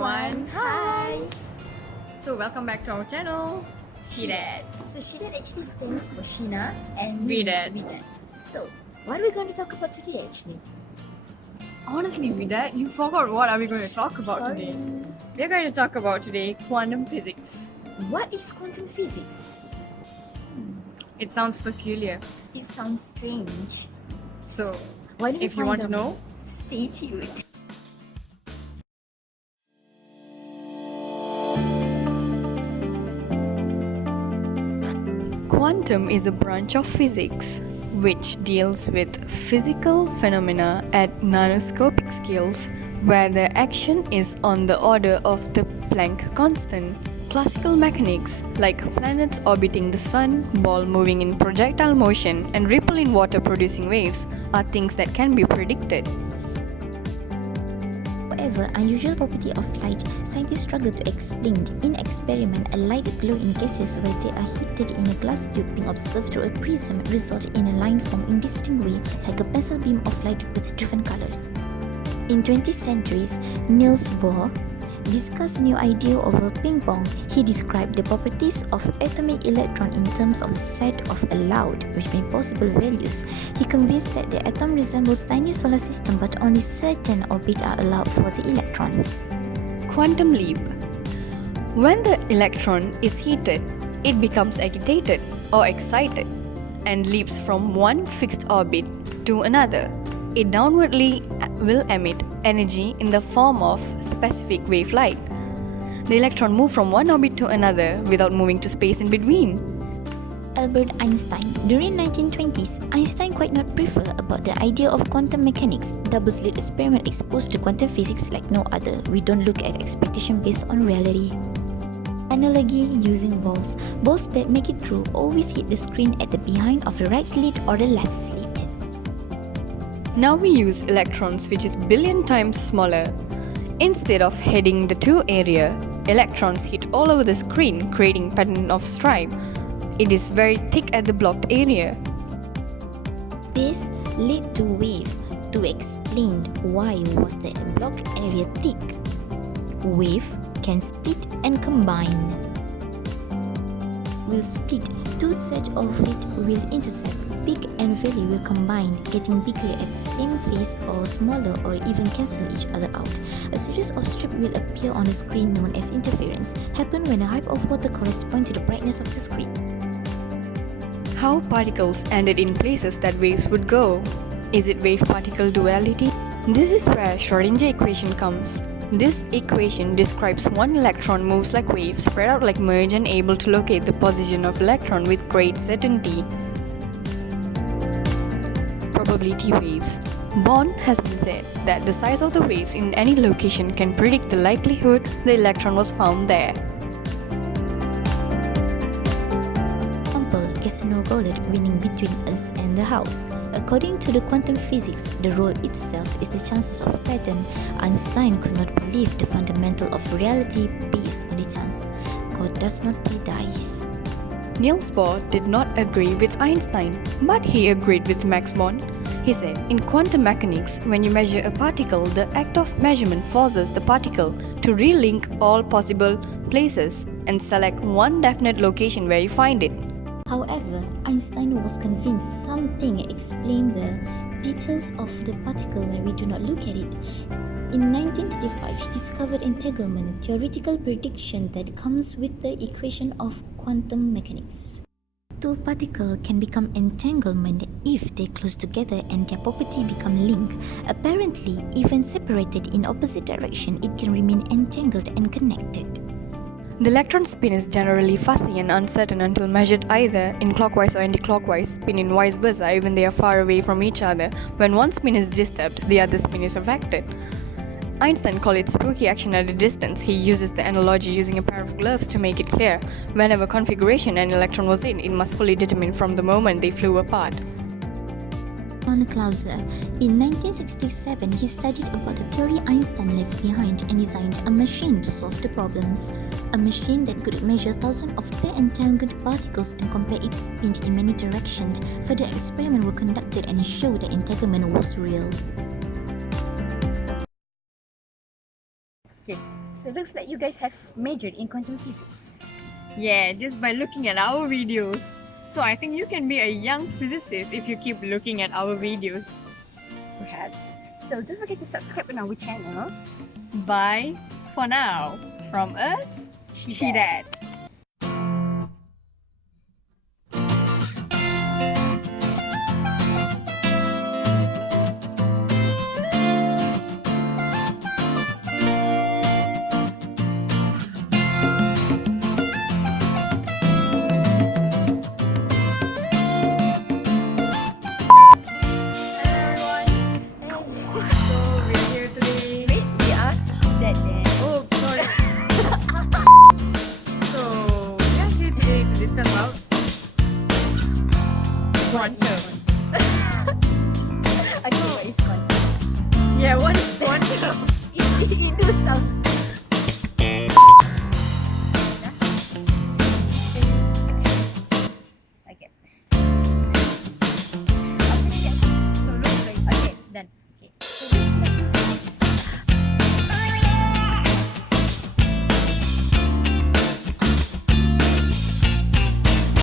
everyone. Hi. So welcome back to our channel, Widad. So Sheena actually stands for Sheena and Widad. So what are we going to talk about today actually? Honestly, Widad, you forgot what are we going to talk about today. We're going to talk about today quantum physics. What is quantum physics? It sounds peculiar. It sounds strange. So Why don't if you want to know, stay tuned. quantum is a branch of physics which deals with physical phenomena at nanoscopic scales where the action is on the order of the Planck constant. Classical mechanics, like planets orbiting the sun, ball moving in projectile motion, and ripple in water producing waves, are things that can be predicted. However, unusual property of light, scientists struggle to explain. In experiment, a light glow in gases where they are heated in a glass tube being observed through a prism result in a line formed in distinct way like a pencil beam of light with different colors. In 20th centuries, Niels Bohr discussed a new idea over ping pong. He described the properties of atomic electron in terms of the set of allowed, which means possible values. He convinced that the atom resembles tiny solar system but only certain orbits are allowed for the electrons. Quantum leap. When the electron is heated, it becomes agitated or excited and leaps from one fixed orbit to another. It downwardly will emit energy in the form of specific wave light. The electron moves from one orbit to another without moving to space in between. Albert Einstein. During 1920s, Einstein quite not prefer about the idea of quantum mechanics. Double-slit experiment exposed to quantum physics like no other. We don't look at expectation based on reality. Analogy using balls. Balls that make it through always hit the screen at the behind of the right slit or the left slit. Now we use electrons which is billion times smaller. Instead of heading the two area, electrons hit all over the screen creating pattern of stripe. It is very thick at the blocked area. This led to wave to explain why was the blocked area thick. Wave can split and combine. Will split, two sets of it will intersect. Peak and valley will combine, getting bigger at the same phase or smaller or even cancel each other out. A series of strips will appear on the screen known as interference, happen when a height of water corresponds to the brightness of the screen. How particles ended in places that waves would go. Is it wave-particle duality? This is where Schrödinger equation comes. This equation describes one electron moves like waves spread out like merge and able to locate the position of electron with great certainty. Probability waves. Born has been said that the size of the waves in any location can predict the likelihood the electron was found there. Example, casino roulette winning between us and the house. According to the quantum physics, the roll itself is the chances of pattern. Einstein could not believe the fundamental of reality based on the chance. God does not play dice. Niels Bohr did not agree with Einstein, but he agreed with Max Born. He said, in quantum mechanics, when you measure a particle, the act of measurement forces the particle to relink all possible places and select one definite location where you find it. However, Einstein was convinced something explained the details of the particle when we do not look at it. In 1935, he discovered entanglement, a theoretical prediction that comes with the equation of quantum mechanics. Two particles can become entanglement if they close together and their property become linked. Apparently, even separated in opposite direction, it can remain entangled and connected. The electron spin is generally fuzzy and uncertain until measured either in clockwise or anti-clockwise spin in vice versa even they are far away from each other. When one spin is disturbed, the other spin is affected. Einstein called it spooky action at a distance. He uses the analogy using a pair of gloves to make it clear. Whenever configuration an electron was in, it must fully determine from the moment they flew apart. John Clauser. In 1967, he studied about the theory Einstein left behind and designed a machine to solve the problems. A machine that could measure thousands of pair-entangled particles and compare its spin in many directions. Further experiments were conducted and showed that entanglement was real. Okay. So looks like you guys have majored in quantum physics. Yeah, just by looking at our videos. So I think you can be a young physicist if you keep looking at our videos. Perhaps. So don't forget to subscribe on our channel. Bye for now. From us, Widad. Widad. Quantum. Okay, what is quantum? Yeah, what is quantum? It do sound. Okay. So looks like okay, done. Okay. So